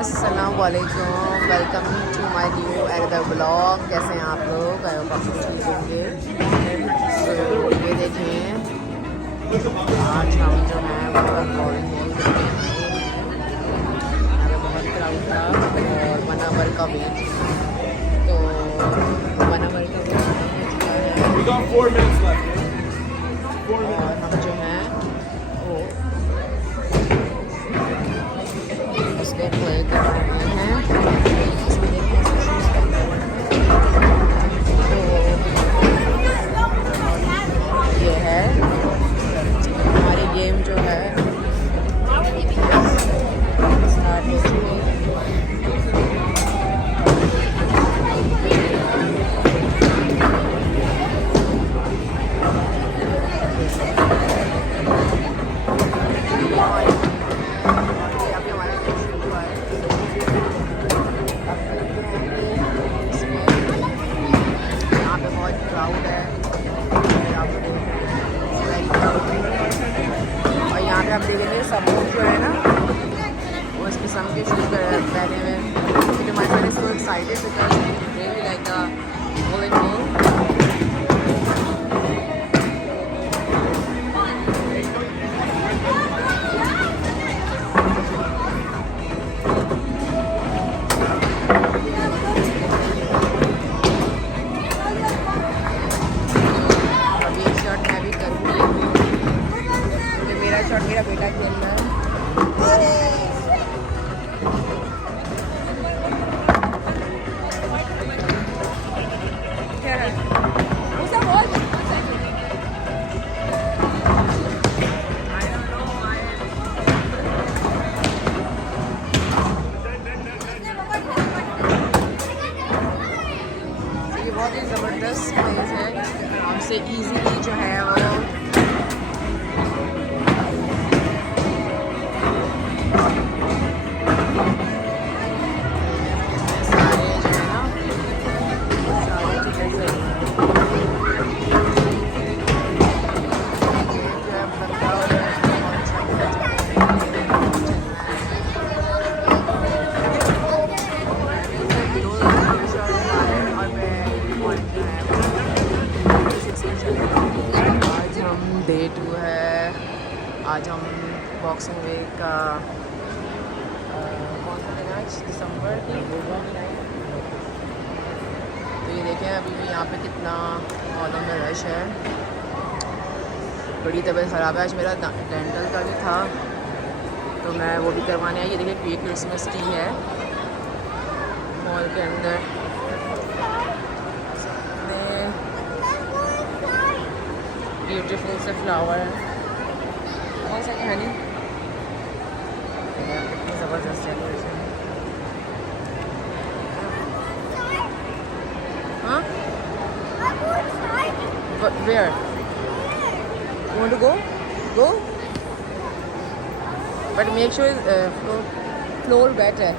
अस्सलामुअलैकुम, welcome to my new another blog. कैसे हैं आप लोग? आई होप आप सब ठीक होंगे। सो ये देखें, आज हम जो हैं वो बहुत क्राउड था और 1 आवर का वेट। तो 1 आवर का वेट और हम जो हैं वो उसके प्ले कर रहे हैं। इसमें देखिए शूज़ पहने हुए हैं। तो ये है हमारी गेम जो है स्टार्ट हो चुकी है। आप देखेंगे सब लोग जो है ना वो इस किस्म के शूज़ पहने हुए हैं। My friend is so excited because really like the whole and whole. अभी एक शर्ट मैं भी करूँगी क्योंकि मेरा शर्ट मेरा बेटा खेल रहा है। ये बहुत ही ज़बरदस्त प्लेस है, आराम से इजीली जो है वो डे 2 है। आज हम बॉक्सिंग वीक का कौन सा दिन आज दिसंबर की। तो ये देखें अभी भी यहाँ पे कितना हॉलों में रश है। बड़ी तबीयत ख़राब है। आज मेरा डेंटल का भी था तो मैं वो भी करवाने आई। ये देखिए प्री क्रिसमस ट्री है मॉल के अंदर। ब्यूटीफुल से फ्लावर है। कौन सा कहानी कितनी ज़बरदस्त डेकोरेशन है। हाँ where you want to go but make sure floor wet है।